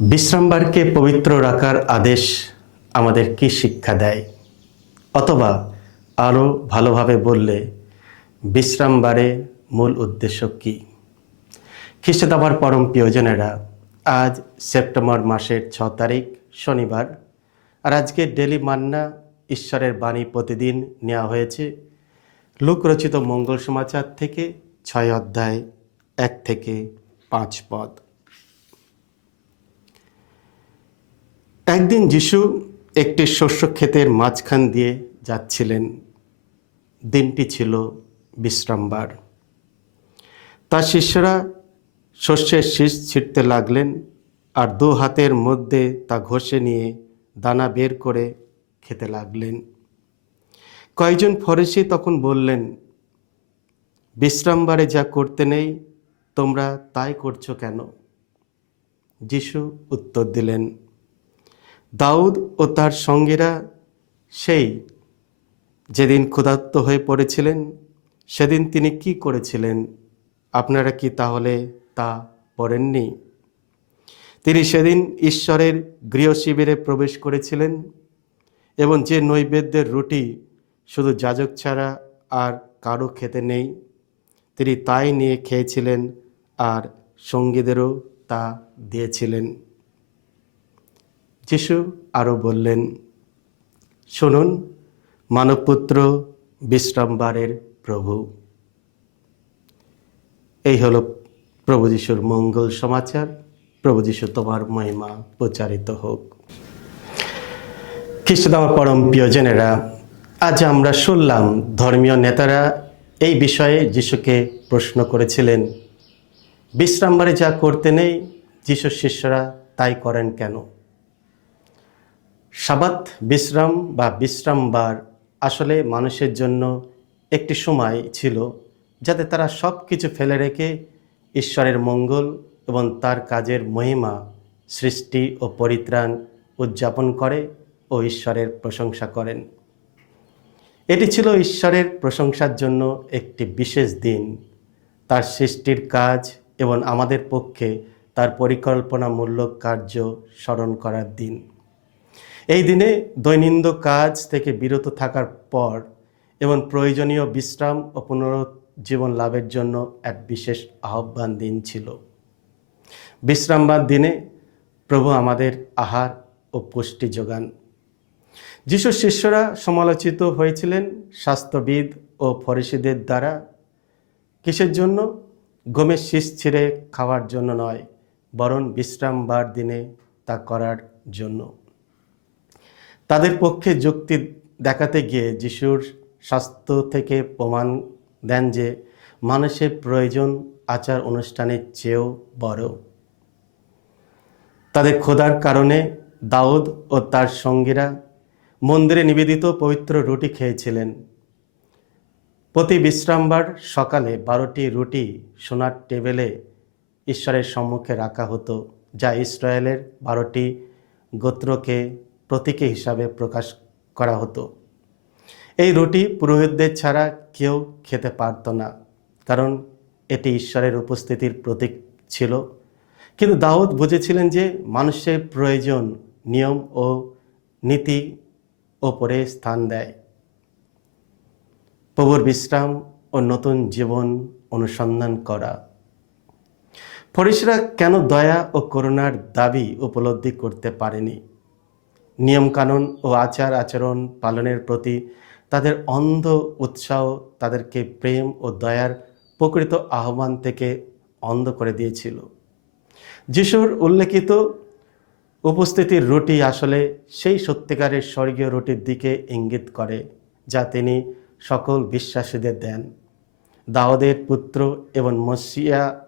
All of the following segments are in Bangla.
বিশ্রামবারকে পবিত্র রাখার আদেশ আমাদের কি শিক্ষা দেয়? অথবা আরও ভালোভাবে বললে বিশ্রামবারের মূল উদ্দেশ্য কি? খ্রিস্টে আমার পরম প্রিয়জনেরা, আজ সেপ্টেম্বর মাসের 6 তারিখ শনিবার। আর আজকে ডেলি মান্না ঈশ্বরের বাণী প্রতিদিন নেওয়া হয়েছে লূক রচিত মঙ্গল সমাচার থেকে 6 অধ্যায় 1 থেকে 5 পদ। একদিন যিশু একটি শস্য ক্ষেতের মাঝখান দিয়ে যাচ্ছিলেন। দিনটি ছিল বিশ্রামবার। তার শিষ্যরা শস্যের শীষ ছিঁড়তে লাগলেন আর 2 হাতের মধ্যে তা ঘষে নিয়ে দানা বের করে খেতে লাগলেন। কয়েকজন ফরিসি তখন বললেন, বিশ্রামবারে যা করতে নেই তোমরা তাই করছো কেন? যিশু উত্তর দিলেন, দাউদ ও তার সঙ্গীরা সেই যেদিন ক্ষুধার্ত হয়ে পড়েছিলেন সেদিন তিনি কি করেছিলেন? আপনারা কি তাহলে তা পড়েননি? তিনি সেদিন ঈশ্বরের গৃহশিবিরে প্রবেশ করেছিলেন এবং যে নৈবেদ্যের রুটি শুধু যাজক ছাড়া আর কারো খেতে নেই, তিনি তাই নিয়ে খেয়েছিলেন আর সঙ্গীদেরও তা দিয়েছিলেন। যিশু আরও বললেন, শুনুন, মানবপুত্র বিশ্রামবারের প্রভু। এই হলো প্রভু যিশুর মঙ্গল সমাচার। প্রভু যিশু তোমার মহিমা প্রচারিত হোক। খ্রিস্ট আমার পরম প্রিয়জনেরা, আজ আমরা শুনলাম ধর্মীয় নেতারা এই বিষয়ে যিশুকে প্রশ্ন করেছিলেন, বিশ্রামবারে যা করতে নেই যিশুর শিষ্যরা তাই করেন কেন? সাবাত বিশ্রাম বা বিশ্রামবার আসলে মানুষের জন্য একটি সময় ছিল যাতে তারা সব কিছু ফেলে রেখে ঈশ্বরের মঙ্গল এবং তার কাজের মহিমা, সৃষ্টি ও পরিত্রাণ উদযাপন করে ও ঈশ্বরের প্রশংসা করেন। এটি ছিল ঈশ্বরের প্রশংসার জন্য একটি বিশেষ দিন, তার সৃষ্টির কাজ এবং আমাদের পক্ষে তার পরিকল্পনামূলক কার্য স্মরণ করার দিন। এই দিনে দৈনন্দিন কাজ থেকে বিরত থাকার পর এবং প্রয়োজনীয় বিশ্রাম ও পুনরুজ্জীবন লাভের জন্য এক বিশেষ আহ্বান দিন ছিল। বিশ্রামবার দিনে প্রভু আমাদের আহার ও পুষ্টি যোগান। যিশুর শিষ্যরা সমালোচিত হয়েছিলেন শাস্ত্রবিদ ও ফরিসিদের দ্বারা। কিসের জন্য? গমের শীষ ছিঁড়ে খাওয়ার জন্য নয়, বরং বিশ্রামবার দিনে তা করার জন্য। তাদের পক্ষে যুক্তি দেখাতে গিয়ে যিশুর শাস্ত্র থেকে প্রমাণ দেন যে মানুষের প্রয়োজন আচার অনুষ্ঠানের চেয়েও বড়। তাদের ক্ষুধার কারণে দাউদ ও তার সঙ্গীরা মন্দিরে নিবেদিত পবিত্র রুটি খেয়েছিলেন। প্রতি বিশ্রামবার সকালে 12টি রুটি সোনার টেবিলে ঈশ্বরের সম্মুখে রাখা হতো, যা ইসরায়েলের 12টি গোত্রকে প্রতীকী হিসাবে প্রকাশ করা হতো। এই রুটি পুরোহিতদের ছাড়া কেউ খেতে পারত না, কারণ এটি ঈশ্বরের উপস্থিতির প্রতীক ছিল। কিন্তু দাউদ বুঝেছিলেন যে মানুষের প্রয়োজন নিয়ম ও নীতি ওপরে স্থান দেয়। প্রভুর বিশ্রাম ও নতুন জীবন অনুসন্ধান করা। ফরিসিরা কেন দয়া ও করুণার দাবি উপলব্ধি করতে পারেনি? নিয়মকানুন ও আচার আচরণ পালনের প্রতি তাদের অন্ধ উৎসাহ তাদেরকে প্রেম ও দয়ার প্রকৃত আহ্বান থেকে অন্ধ করে দিয়েছিল। যিশুর উল্লেখিত উপস্থিতির রুটি আসলে সেই সত্যিকারের স্বর্গীয় রুটির দিকে ইঙ্গিত করে, যা তিনি সকল বিশ্বাসীদের দেন। দাউদের পুত্র এবং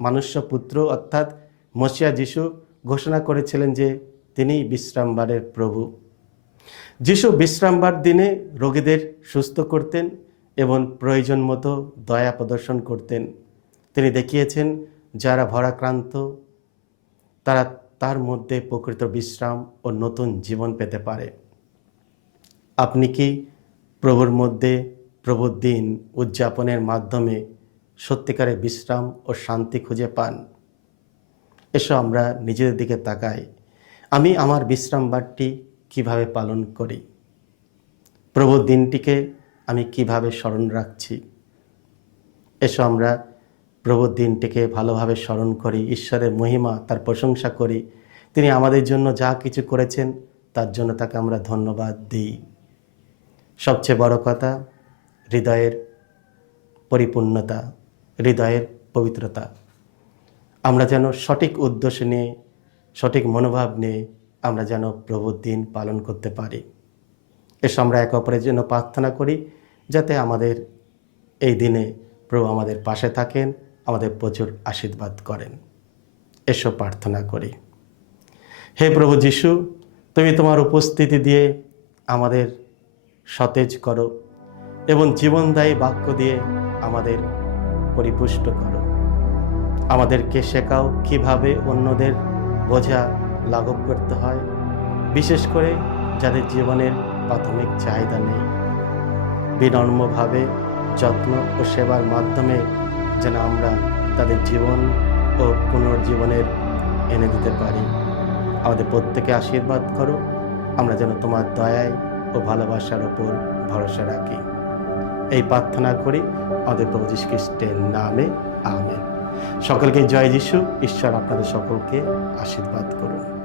মনুষ্য পুত্র অর্থাৎ মসিয়া যিশু ঘোষণা করেছিলেন যে তিনি বিশ্রামবারের প্রভু। যিশু বিশ্রামবার দিনে রোগীদের সুস্থ করতেন এবং প্রয়োজন মতো দয়া প্রদর্শন করতেন। তিনি দেখিয়েছেন যারা ভারাক্রান্ত তারা তার মধ্যে প্রকৃত বিশ্রাম ও নতুন জীবন পেতে পারে। আপনি কি প্রভুর মধ্যে প্রভুর দিন উদযাপনের মাধ্যমে সত্যিকারের বিশ্রাম ও শান্তি খুঁজে পান? এসো আমরা নিজেদের দিকে তাকাই আমি আমার বিশ্রামবারটি কিভাবে পালন করি, প্রভুর দিনটিকে আমি কিভাবে স্মরণ রাখছি। এসো আমরা প্রভুর দিনটিকে ভালোভাবে স্মরণ করি, ঈশ্বরের মহিমা, তার প্রশংসা করি। তিনি আমাদের জন্য যা কিছু করেছেন তার জন্য তাকে আমরা ধন্যবাদ দিই। সবচেয়ে বড় কথা, হৃদয়ের পরিপূর্ণতা, হৃদয়ের পবিত্রতা। আমরা যেন সঠিক উদ্দেশ্য নিয়ে, সঠিক মনোভাব নিয়ে আমরা যেন প্রভুর দিন পালন করতে পারি। এসো আমরা একে অপরের জন্য প্রার্থনা করি, যাতে আমাদের এই দিনে প্রভু আমাদের পাশে থাকেন, আমাদের প্রচুর আশীর্বাদ করেন। এসো প্রার্থনা করি। হে প্রভু যিশু, তুমি তোমার উপস্থিতি দিয়ে আমাদের সতেজ করো এবং জীবনদায়ী বাক্য দিয়ে আমাদের পরিপুষ্ট করো। আমাদেরকে শেখাও কিভাবে অন্যদের বোঝা লাঘব করতে হয়, বিশেষ করে যাদের জীবনের প্রাথমিক চাহিদা নেই। বিনম্রভাবে যত্ন ও সেবার মাধ্যমে যেন আমরা তাদের জীবন ও পুনর্জীবনের এনে দিতে পারি। আমাদের প্রত্যেকে আশীর্বাদ করো, আমরা যেন তোমার দয়ায় ও ভালোবাসার ওপর ভরসা রাখি। এই প্রার্থনা করি আমাদের প্রভু যীশু খ্রিস্টের নামে, আমেন। সকলকে জয় যিশু। ঈশ্বর আপনাদের সকলকে আশীর্বাদ করুন।